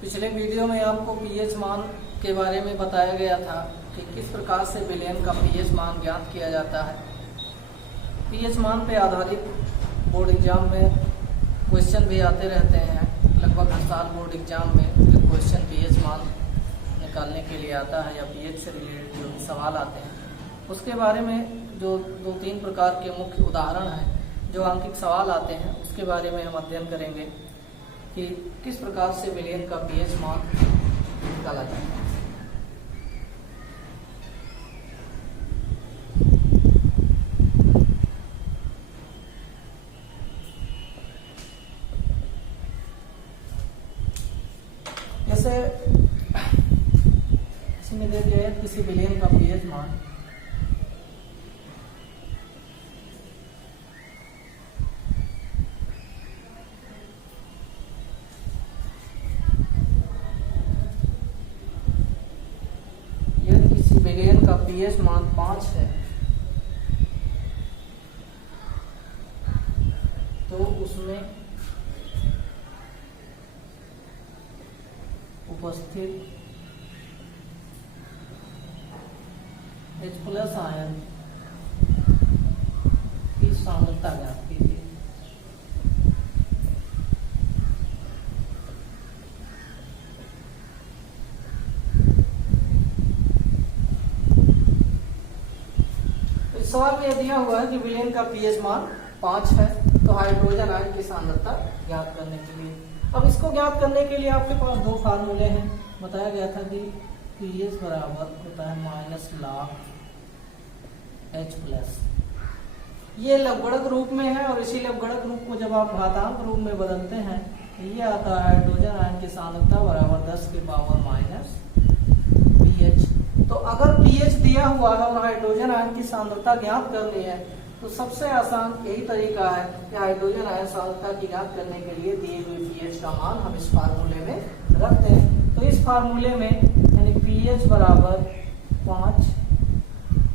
पिछले वीडियो में आपको पीएच मान के बारे में बताया गया था कि किस प्रकार से विलयन का पीएच मान ज्ञात किया जाता है। पीएच मान पे आधारित बोर्ड एग्जाम में क्वेश्चन भी आते रहते हैं। लगभग हर साल बोर्ड एग्जाम में एक क्वेश्चन पीएच मान निकालने के लिए आता है या पीएच से रिलेटेड जो भी सवाल आते हैं उसके बारे में जो 2-3 प्रकार के मुख्य उदाहरण हैं जो अंकित सवाल आते हैं उसके बारे में हम अध्ययन करेंगे कि किस प्रकार से विलयन का पीएच मान निकाला जाता है। जैसे इसमें दे दिया है किसी विलयन का पीएच मान विलयन का पीएच मान 5 है तो उसमें उपस्थित H+ आयन की सांद्रता ज्ञात कीजिए। सवाल में यह दिया हुआ है कि विलयन का पीएच मान 5 है तो हाइड्रोजन आयन की सांद्रता ज्ञात करने के लिए। अब इसको ज्ञात करने के लिए आपके पास 2 फार्मूले हैं। बताया गया था कि पीएच बराबर होता है -log H+। ये लवगणक रूप में है और इसी लवगणक रूप को जब आप घातांक रूप में बदलते हैं तो ये आता है हाइड्रोजन आयन की सांद्रता बराबर 10 की पावर -pH। तो अगर pH दिया हुआ है और हाइड्रोजन आयन की सांद्रता ज्ञात करनी है तो सबसे आसान यही तरीका है कि हाइड्रोजन आयन सांद्रता की ज्ञात करने के लिए दिए हुए pH का मान हम इस फार्मूले में रखते हैं। तो इस फार्मूले में यानी pH बराबर 5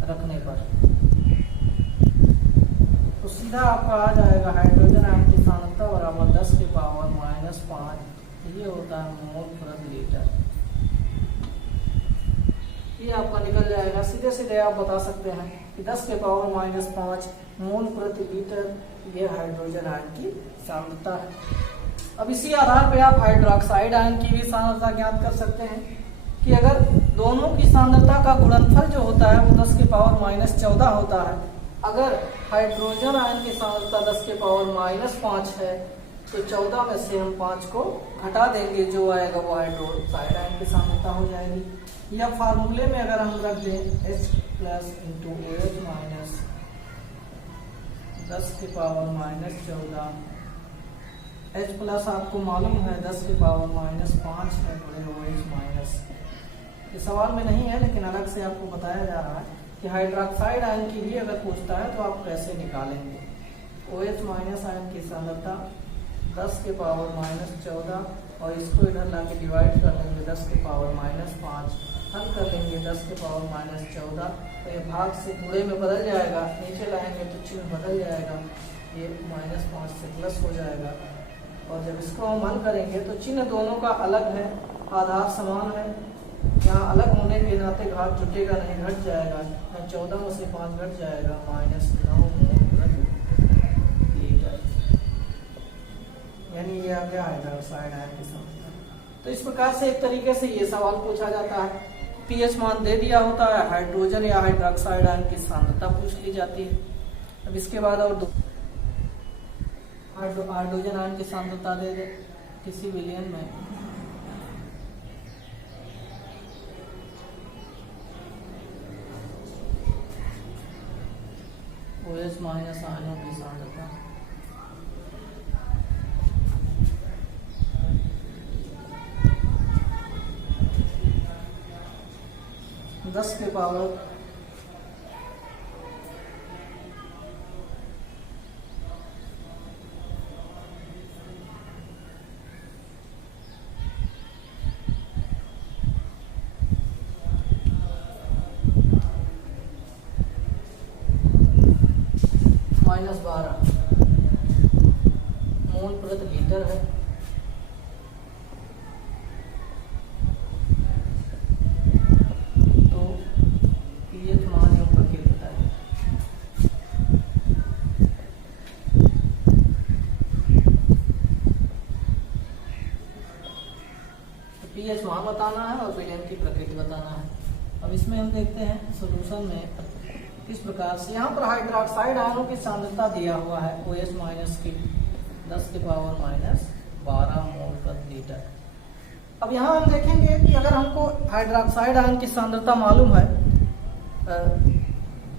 रखने पर तो सीधा आपका आ जाएगा हाइड्रोजन आयन की सांद्रता बराबर 10 की पावर -5। ये होता है मोल प्रति लीटर। ये आपका निकल जाएगा। सीधे सीधे आप बता सकते हैं कि 10 के पावर -5 मोल प्रति लीटर ये हाइड्रोजन आयन की सांद्रता है। अब इसी आधार पे आप हाइड्रोक्साइड आयन की भी सांद्रता ज्ञात कर सकते हैं कि अगर दोनों की सांद्रता का गुणनफल जो होता है वो 10 के पावर -14 होता है। अगर हाइड्रोजन आयन की सांद्रता 10 के पावर -5 है तो 14 में से हम 5 को घटा देंगे, जो आएगा वो हाइड्रोक्साइड आयन की सांद्रता हो जाएगी। या फार्मूले में अगर हम रख दें H+ × OH- 10 की पावर -14। H+ आपको मालूम है 10 की पावर -5 है बड़े OH-। ये सवाल में नहीं है लेकिन अलग से आपको बताया जा रहा है कि हाइड्रोक्साइड आयन की भी अगर पूछता है तो आप कैसे निकालेंगे। OH- आयन की सांद्रता 10 के पावर -14 और इसको इधर लाके डिवाइड कर लेंगे 10 के पावर -5। हल कर लेंगे 10 के पावर -14 तो ये भाग से गुणे में बदल जाएगा। नीचे लाएंगे तो चिन्ह बदल जाएगा, ये -5 से प्लस हो जाएगा। और जब इसको हम हल करेंगे तो चिन्ह दोनों का अलग है, आधार समान है। यहाँ अलग होने के नाते घात जुटेगा नहीं, घट जाएगा। 14 में से 5 घट जाएगा -9 मोल प्रति लीटर। यानी ये आ गया हाइड्रोक्साइड आयन की सांद्रता। तो इस प्रकार से एक तरीके से ये सवाल पूछा जाता है। पीएच मान दे दिया होता है, हाइड्रोजन या हाइड्रोक्साइड आयन की सांद्रता पूछ ली जाती है। अब इसके बाद और हाइड्रोजन आयन की सांद्रता दे दे किसी विलयन में OH- आयनों की सांद्रता 10 के पावर -12 मोल प्रति लीटर है। पीएच मान बताना है और विलयन की प्रकृति बताना है। अब इसमें हम देखते हैं सॉल्यूशन में किस प्रकार से। यहाँ पर हाइड्रोक्साइड आयनों की सांद्रता दिया हुआ है OH माइनस की 10 की पावर माइनस 12 मोल प्रति लीटर। अब यहाँ हम देखेंगे कि अगर हमको हाइड्रोक्साइड आयन की सांद्रता मालूम है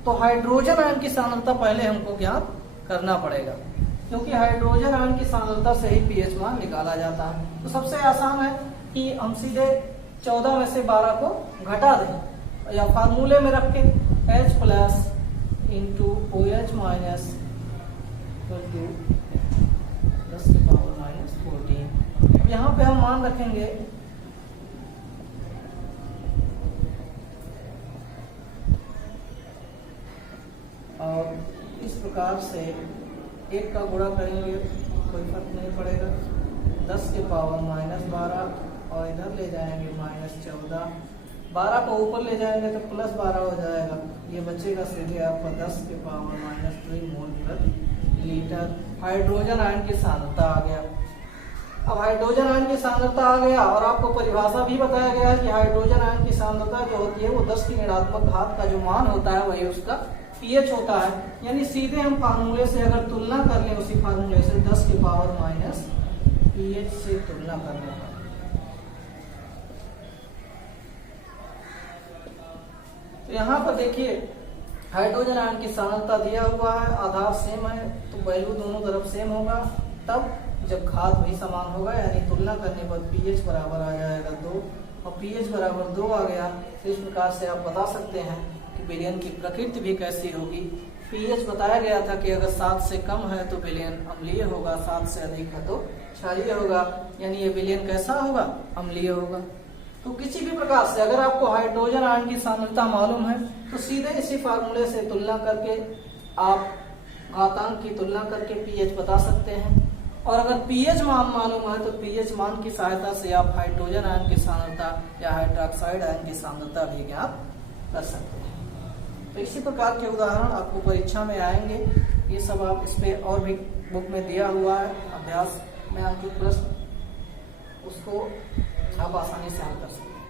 तो हाइड्रोजन आयन की सांद्रता पहले हमको ज्ञात करना पड़ेगा, क्योंकि हाइड्रोजन आयन की सांद्रता से ही पीएच मान निकाला जाता है। तो सबसे आसान है कि हम सीधे 14 में से 12 को घटा दें या फार्मूले में रख के H plus into OH minus 10 की पावर माइनस 14। अब यहाँ पे हम मान रखेंगे और इस प्रकार से एक का गुणा करेंगे कोई फर्क नहीं पड़ेगा, 10 के पावर माइनस 12 और इधर ले जाएंगे माइनस 14, 12 को ऊपर ले जाएंगे तो प्लस 12 हो जाएगा, ये बचेगा सीधे आपका 10 के पावर माइनस 3 मोल प्रति लीटर। हाइड्रोजन आयन की सांद्रता आ गया। अब हाइड्रोजन आयन की सांद्रता आ गया और आपको परिभाषा भी बताया गया है कि हाइड्रोजन आयन की सांद्रता जो होती है वो 10 की ऋणात्मक घात का जो मान होता है वही उसका पीएच होता है। यानी सीधे हम फार्मूले से अगर तुलना कर लें उसी फार्मूले से 10 के पावर माइनस पीएच से तुलना कर लें तो यहाँ पर देखिए हाइड्रोजन आयन की सांद्रता दिया हुआ है, आधार सेम है तो वैल्यू दोनों तरफ सेम होगा, तब जब घात भी समान होगा यानी तुलना करने पर पीएच बराबर आ जाएगा 2 और पीएच बराबर 2 आ गया। तो इस प्रकार से आप बता सकते हैं कि विलयन की प्रकृति भी कैसी होगी। पीएच बताया गया था कि अगर 7 से कम है तो विलयन अम्लीय होगा, 7 से अधिक है तो क्षारीय होगा, यानी ये विलयन कैसा होगा, अम्लीय होगा। तो किसी भी प्रकार से अगर आपको हाइड्रोजन आयन की सांद्रता मालूम है तो सीधे इसी फार्मूले से तुलना करके आप घातांक की तुलना करके पीएच बता सकते हैं। और अगर पीएच मान मालूम है तो पीएच मान की सहायता से आप हाइड्रोजन आयन की सांद्रता या हाइड्रोक्साइड आयन की सांद्रता भी ज्ञात कर सकते हैं। तो इसी प्रकार के उदाहरण आपको परीक्षा में आएंगे, ये सब आप इस पे और भी बुक में दिया हुआ है अभ्यास में अंकित प्रश्न, उसको आप आसानी से हल कर सकते हैं।